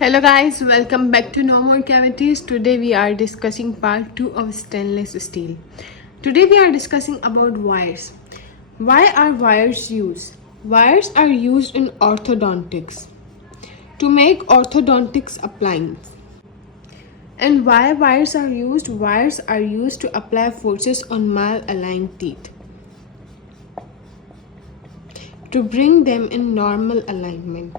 Hello guys, welcome back to No More Cavities. Today we are discussing part 2 of stainless steel. Today we are discussing about wires. Why are wires used? Wires are used in orthodontics to make orthodontics appliance. And why wires are used? Wires are used to apply forces on malaligned teeth to bring them in normal alignment.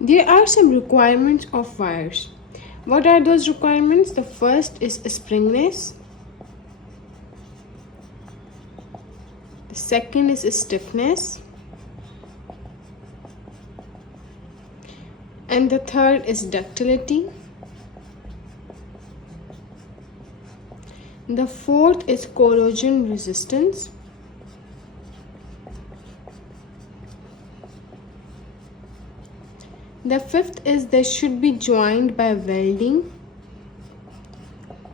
There are some requirements of wires. What are those requirements? The first is springiness. The second is stiffness. And the third is ductility. The fourth is corrosion resistance. The fifth is they should be joined by welding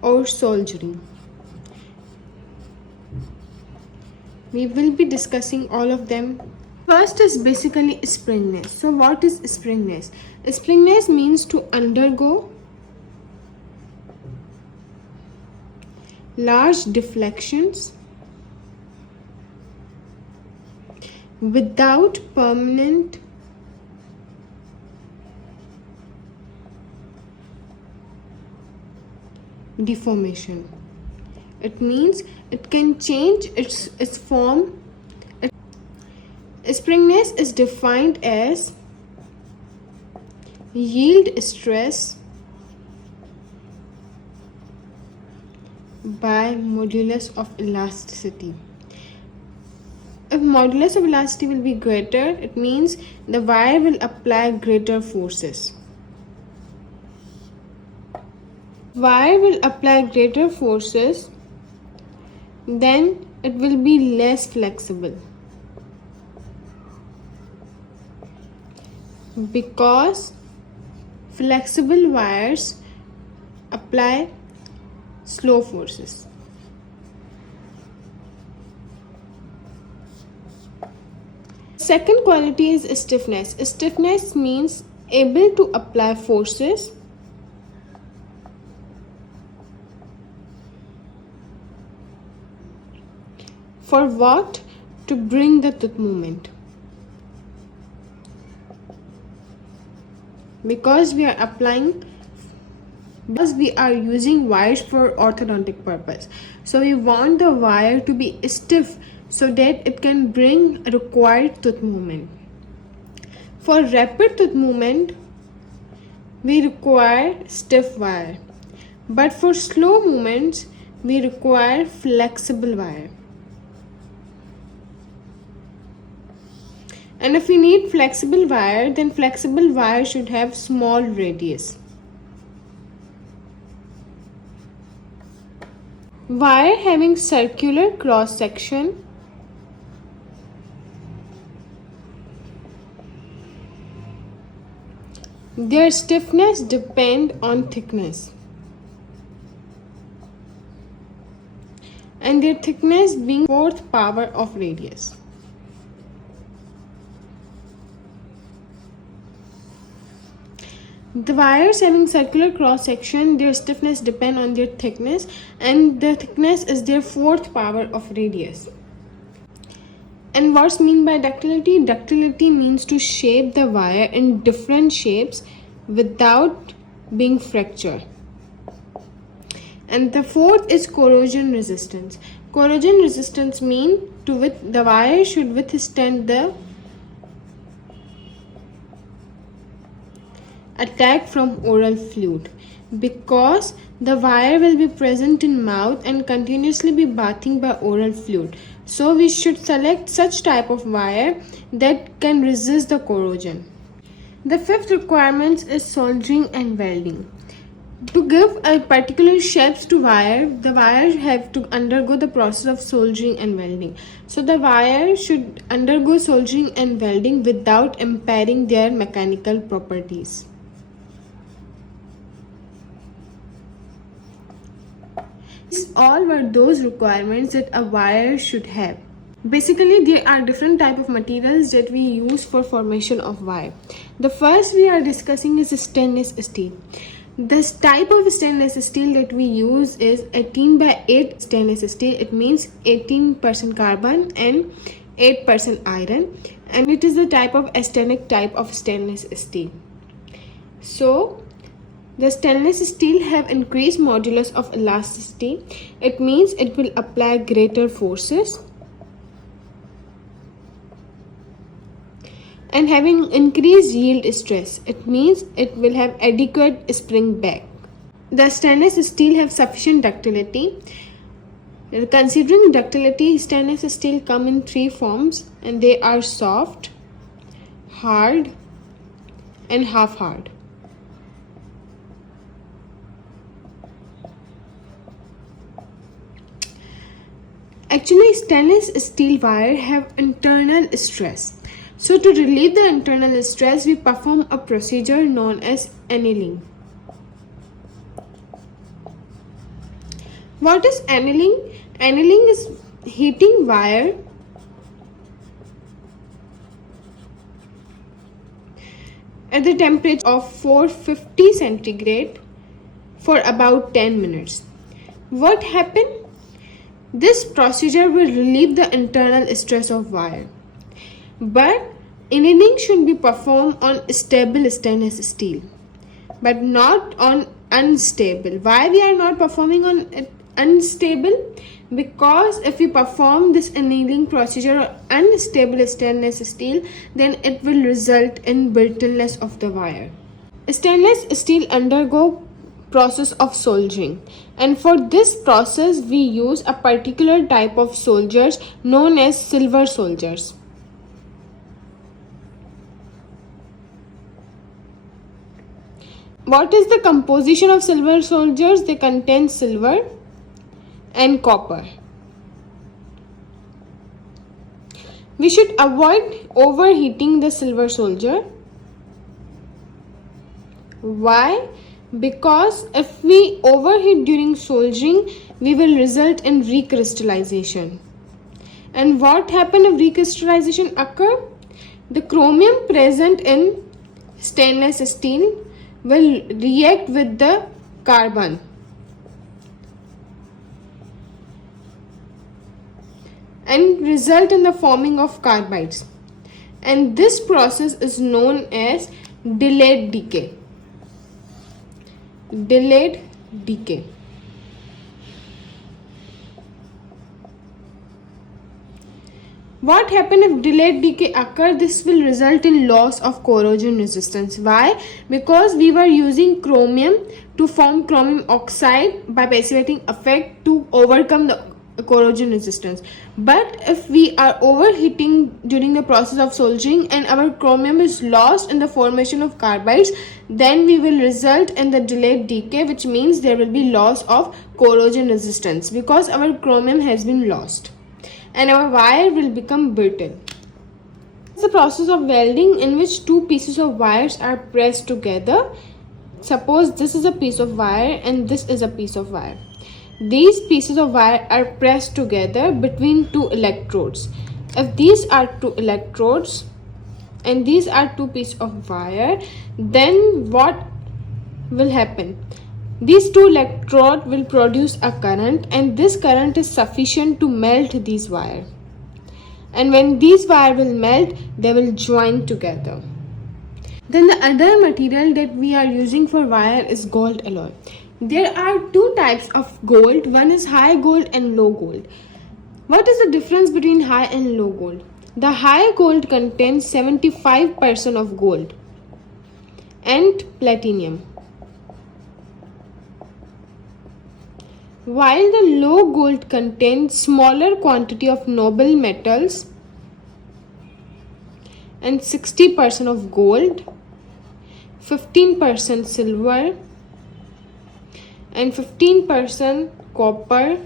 or soldering. We will be discussing all of them. First is basically springiness. So what is springiness? Springiness means to undergo large deflections without permanent deformation. It means it can change its form. Springiness is defined as yield stress by modulus of elasticity. If modulus of elasticity will be greater, it means the wire will apply greater forces. Wire will apply greater forces, then it will be less flexible, because flexible wires apply slow forces. Second quality is stiffness. Stiffness means able to apply forces for what? To bring the tooth movement. Because we are using wires for orthodontic purpose. So we want the wire to be stiff so that it can bring required tooth movement. For rapid tooth movement, we require stiff wire. But for slow movements, we require flexible wire. And if we need flexible wire, then flexible wire should have small radius. Wire having circular cross section their stiffness depend on thickness, and their thickness being fourth power of radius. The wires having circular cross section, their stiffness depend on their thickness, and the thickness is their fourth power of radius. And what's mean by ductility? Ductility means to shape the wire in different shapes without being fractured. And the fourth is corrosion resistance. Corrosion resistance means the wire should withstand the attack from oral fluid, because the wire will be present in mouth and continuously be bathing by oral fluid. So we should select such type of wire that can resist the corrosion. The fifth requirement is soldering and welding. To give a particular shapes to wire, the wire have to undergo the process of soldering and welding. So the wire should undergo soldering and welding without impairing their mechanical properties. These all were those requirements that a wire should have. Basically, there are different type of materials that we use for formation of wire. The first we are discussing is stainless steel. This type of stainless steel that we use is 18 by 8 stainless steel. It means 18% carbon and 8% iron, and it is the type of austenitic type of stainless steel. So the stainless steel have increased modulus of elasticity. It means it will apply greater forces, and having increased yield stress. It means it will have adequate spring back. The stainless steel have sufficient ductility. Considering ductility, stainless steel come in 3 forms, and they are soft, hard, and half hard. Actually, stainless steel wire have internal stress. So to relieve the internal stress, we perform a procedure known as annealing. What is annealing? Annealing is heating wire at the temperature of 450 centigrade for about 10 minutes. What happened? This procedure will relieve the internal stress of wire. But annealing should be performed on stable stainless steel, but not on unstable. Why we are not performing on unstable? Because if we perform this annealing procedure on unstable stainless steel, then it will result in brittleness of the wire. Stainless steel undergo process of soldering, and for this process we use a particular type of soldiers known as silver soldiers. What is the composition of silver soldiers? They contain silver and copper. We should avoid overheating the silver soldier. Why? Because if we overheat during soldering, we will result in recrystallization. And what happens if recrystallization occur? The chromium present in stainless steel will react with the carbon and result in the forming of carbides, and this process is known as delayed decay. Delayed decay. What happens if delayed decay occur? This will result in loss of corrosion resistance. Why? Because we were using chromium to form chromium oxide by passivating effect to overcome the corrosion resistance. But if we are overheating during the process of soldering and our chromium is lost in the formation of carbides, then we will result in the delayed decay, which means there will be loss of corrosion resistance because our chromium has been lost, and our wire will become brittle. It's the process of welding in which two pieces of wires are pressed together. Suppose this is a piece of wire and this is a piece of wire. These pieces of wire are pressed together between two electrodes. If these are two electrodes and these are two pieces of wire, then what will happen? These two electrodes will produce a current, and this current is sufficient to melt these wires. And when these wires will melt, they will join together. Then the other material that we are using for wire is gold alloy. There are two types of gold. One is high gold and low gold. What is the difference between high and low gold? The high gold contains 75% of gold and platinum, while the low gold contains smaller quantity of noble metals and 60% of gold, 15% silver and 15% copper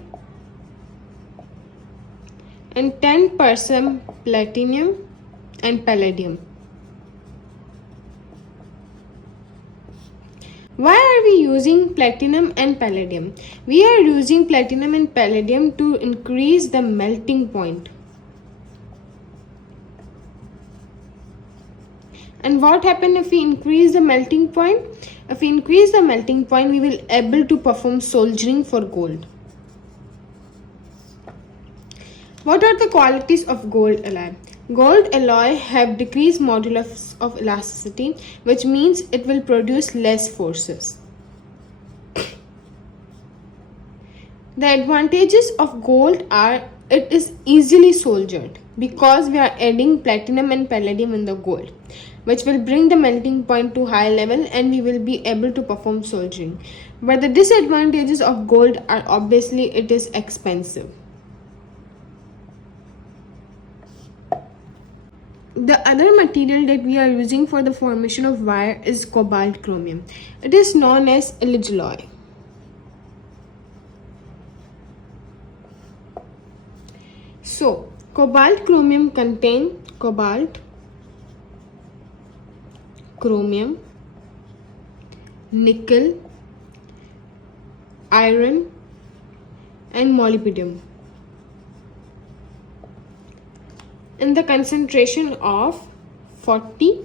and 10% platinum and palladium. Why are we using platinum and palladium? We are using platinum and palladium to increase the melting point. And what happens if we increase the melting point? If we increase the melting point, we will able to perform soldering for gold. What are the qualities of gold alloy? Gold alloy have decreased modulus of elasticity, which means it will produce less forces. The advantages of gold are it is easily soldered because we are adding platinum and palladium in the gold, which will bring the melting point to high level and we will be able to perform soldering. But the disadvantages of gold are obviously it is expensive. The other material that we are using for the formation of wire is cobalt chromium. It is known as alloy. So, cobalt chromium contain cobalt, chromium, nickel, iron and molybdenum in the concentration of 40,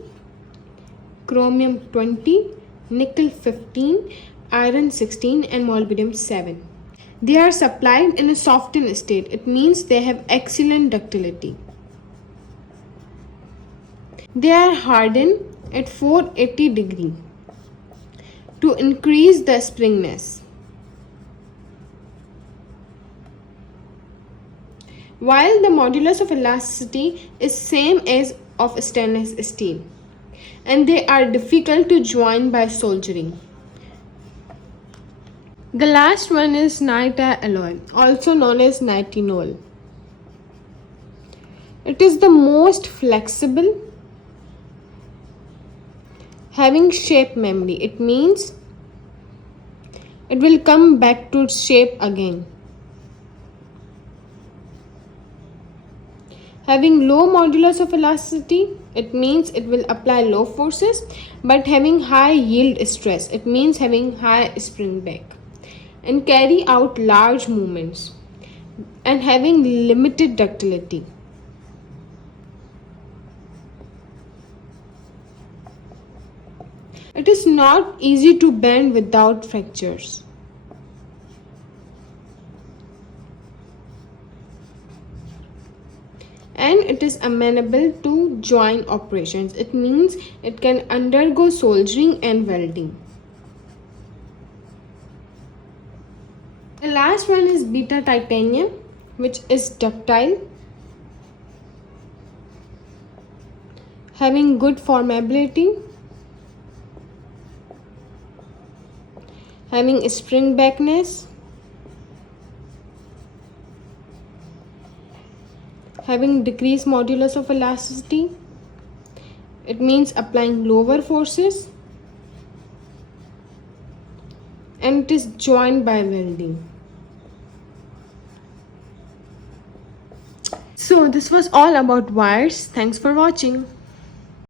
chromium 20, nickel 15, iron 16 and molybdenum 7. They are supplied in a softened state. It means they have excellent ductility. They are hardened at 480 degree to increase the springiness. While the modulus of elasticity is same as of stainless steel, and they are difficult to join by soldering. The last one is nitrile alloy, also known as nitinol. It is the most flexible, having shape memory. It means it will come back to its shape again. Having low modulus of elasticity, it means it will apply low forces, but having high yield stress, it means having high spring back. And carry out large movements and having limited ductility. It is not easy to bend without fractures. And it is amenable to joint operations. It means it can undergo soldering and welding. The last one is beta titanium, which is ductile, having good formability, having spring backness, having decreased modulus of elasticity. It means applying lower forces, and it is joined by welding. So this was all about wires. Thanks for watching.